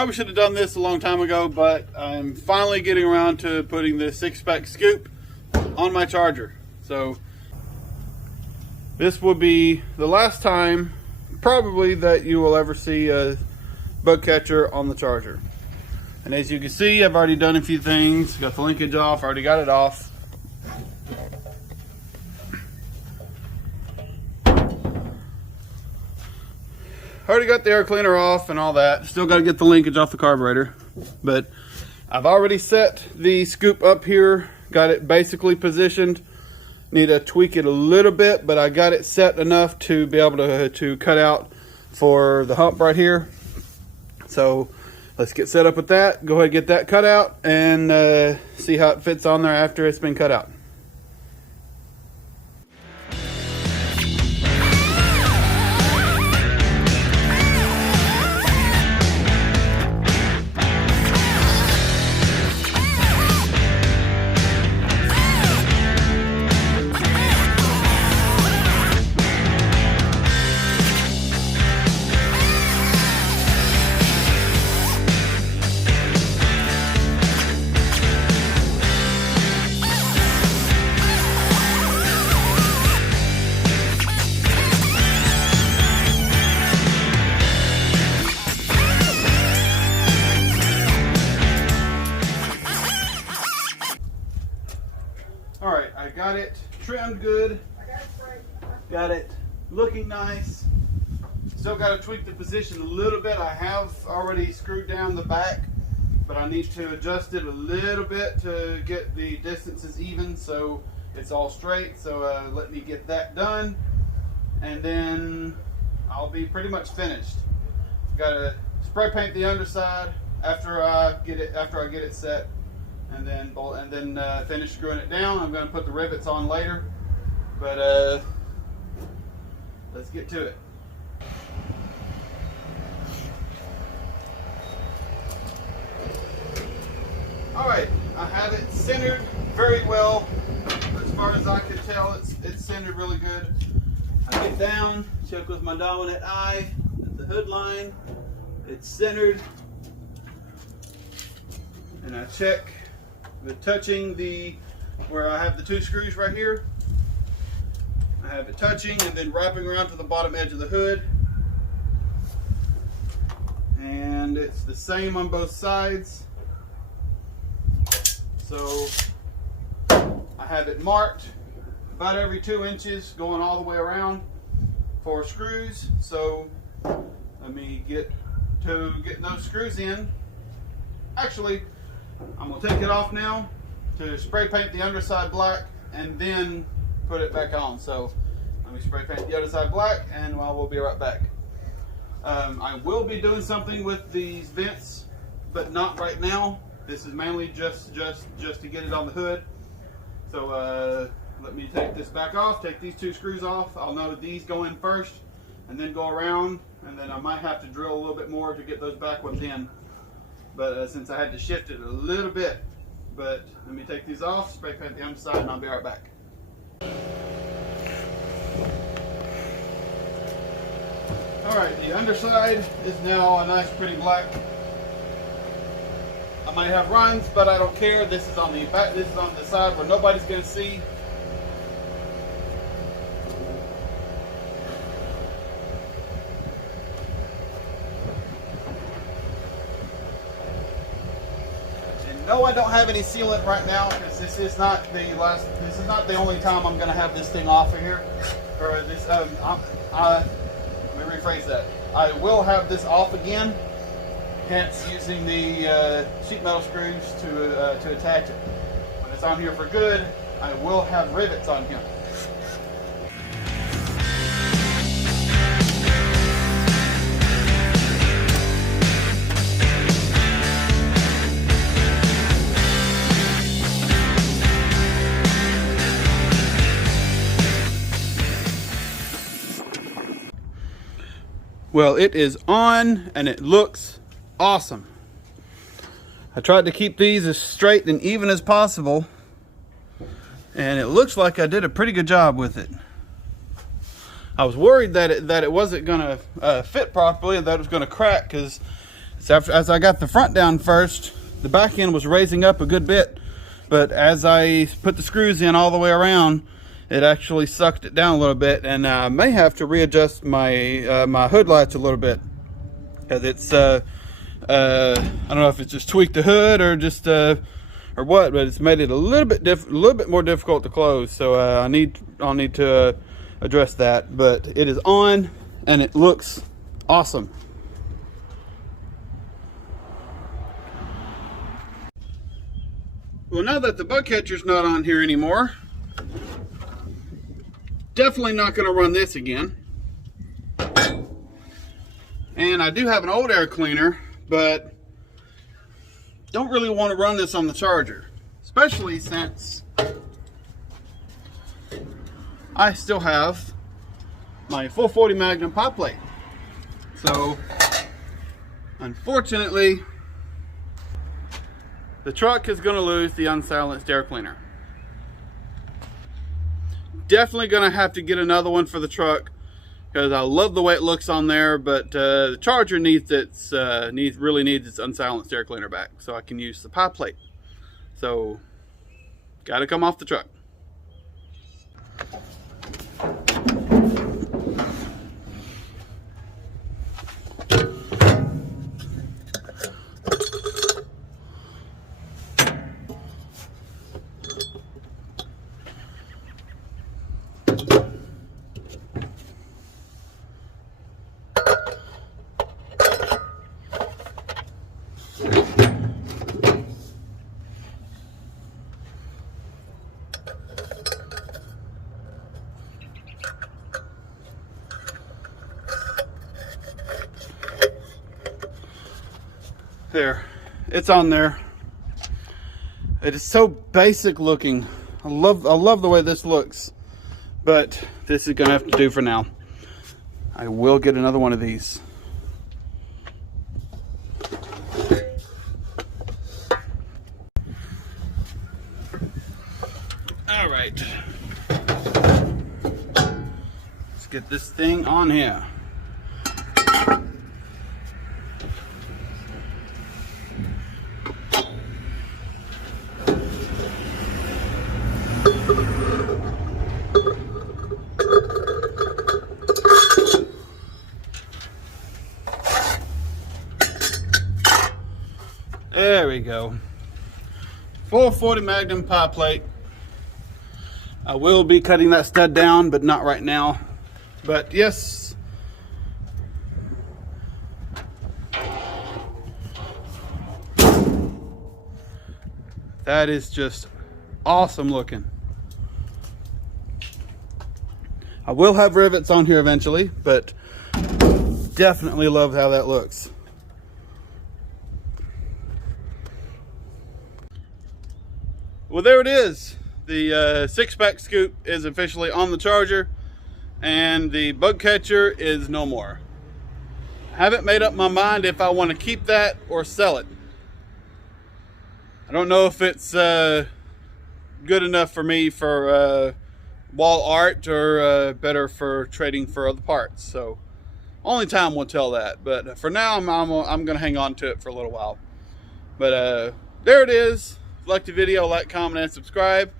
Probably should have done this a long time ago, but I'm finally getting around to putting the 6-pack scoop on my charger. So this will be the last time probably that you will ever see a bug catcher on the charger. And as you can see, I've already done a few things. Got the linkage off, already got it off. Already got the air cleaner off and all that. Still got to get the linkage off the carburetor. But I've already set the scoop up here. Got it basically positioned. Need to tweak it a little bit, but I got it set enough to be able to cut out for the hump right here. So let's get set up with that. Go ahead and get that cut out and see how it fits on there after it's been cut out. Alright, I got it trimmed good, got it looking nice. Still got to tweak the position a little bit. I have already screwed down the back, but I need to adjust it a little bit to get the distances even so it's all straight. So let me get that done and then I'll be pretty much finished. Got to spray paint the underside after I get it set. And then finish screwing it down. I'm going to put the rivets on later, but let's get to it. All right, I have it centered very well. As far as I can tell, it's centered really good. I get down, check with my dominant eye at the hood line. It's centered, and I check with touching where I have the 2 screws right here. I have it touching and then wrapping around to the bottom edge of the hood. And it's the same on both sides. So I have it marked about every 2 inches going all the way around for screws. So let me get to getting those screws in. Actually, I'm going to take it off now to spray paint the underside black and then put it back on. So let me spray paint the underside black and we'll be right back. I will be doing something with these vents, but not right now. This is mainly just to get it on the hood. So let me take this back off, take these 2 screws off. I'll know these go in first and then go around, and then I might have to drill a little bit more to get those back ones in. But since I had to shift it a little bit, but let me take these off, spray paint the underside, and I'll be right back. All right, the underside is now a nice pretty black. I might have runs, but I don't care. This is on the back, this is on the side where nobody's gonna see. No, I don't have any sealant right now because this is not the only time I'm going to have this thing off of here. Or this, let me rephrase that. I will have this off again, hence using the sheet metal screws to attach it. When it's on here for good, I will have rivets on here. Well, it is on and it looks awesome. I tried to keep these as straight and even as possible, and it looks like I did a pretty good job with it. I was worried that it wasn't gonna fit properly and that it was gonna crack, because So as I got the front down first, the back end was raising up a good bit, but as I put the screws in all the way around, it actually sucked it down a little bit, and I may have to readjust my my hood lights a little bit, because it's I don't know if it's just tweaked the hood or just or what, but it's made it a little bit more difficult to close. So I'll need to address that. But it is on, and it looks awesome. Well, now that the bug catcher's not on here anymore, definitely not going to run this again. And I do have an old air cleaner, but don't really want to run this on the charger, especially since I still have my 440 Magnum pop plate. So unfortunately, the truck is going to lose the unsilenced air cleaner. Definitely going to have to get another one for the truck, because I love the way it looks on there, but the charger needs really needs its unsilenced air cleaner back so I can use the pop plate. So got to come off the truck. There, it's on there. It is so basic looking. I love the way this looks, but this is gonna have to do for now. I will get another one of these. All right, let's get this thing on here. There we go. 440 Magnum pop plate. I will be cutting that stud down, but not right now. But yes, that is just awesome looking. I will have rivets on here eventually, but definitely love how that looks. Well, there it is. The 6-pack scoop is officially on the charger, and the bug catcher is no more. I haven't made up my mind if I want to keep that or sell it. I don't know if it's good enough for me for wall art or better for trading for other parts. So only time will tell that. But for now, I'm going to hang on to it for a little while. But there it is. If you liked the video, like, comment, and subscribe,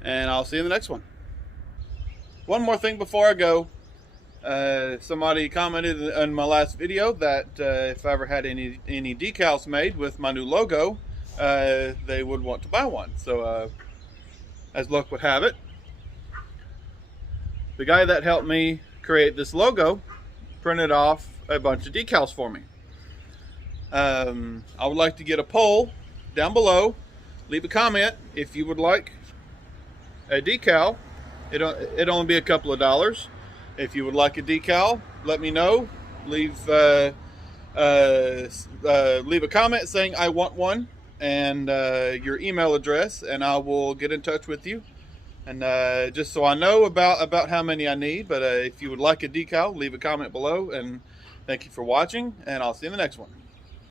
and I'll see you in the next one. One more thing before I go. Somebody commented in my last video that if I ever had any decals made with my new logo, they would want to buy one. So as luck would have it, the guy that helped me create this logo printed off a bunch of decals for me. I would like to get a poll down below. Leave a comment if you would like a decal. It'd only be a couple of dollars. If you would like a decal, let me know. Leave a comment saying I want one, and your email address, and I will get in touch with you. And just so I know about how many I need. But if you would like a decal, leave a comment below. And thank you for watching, and I'll see you in the next one.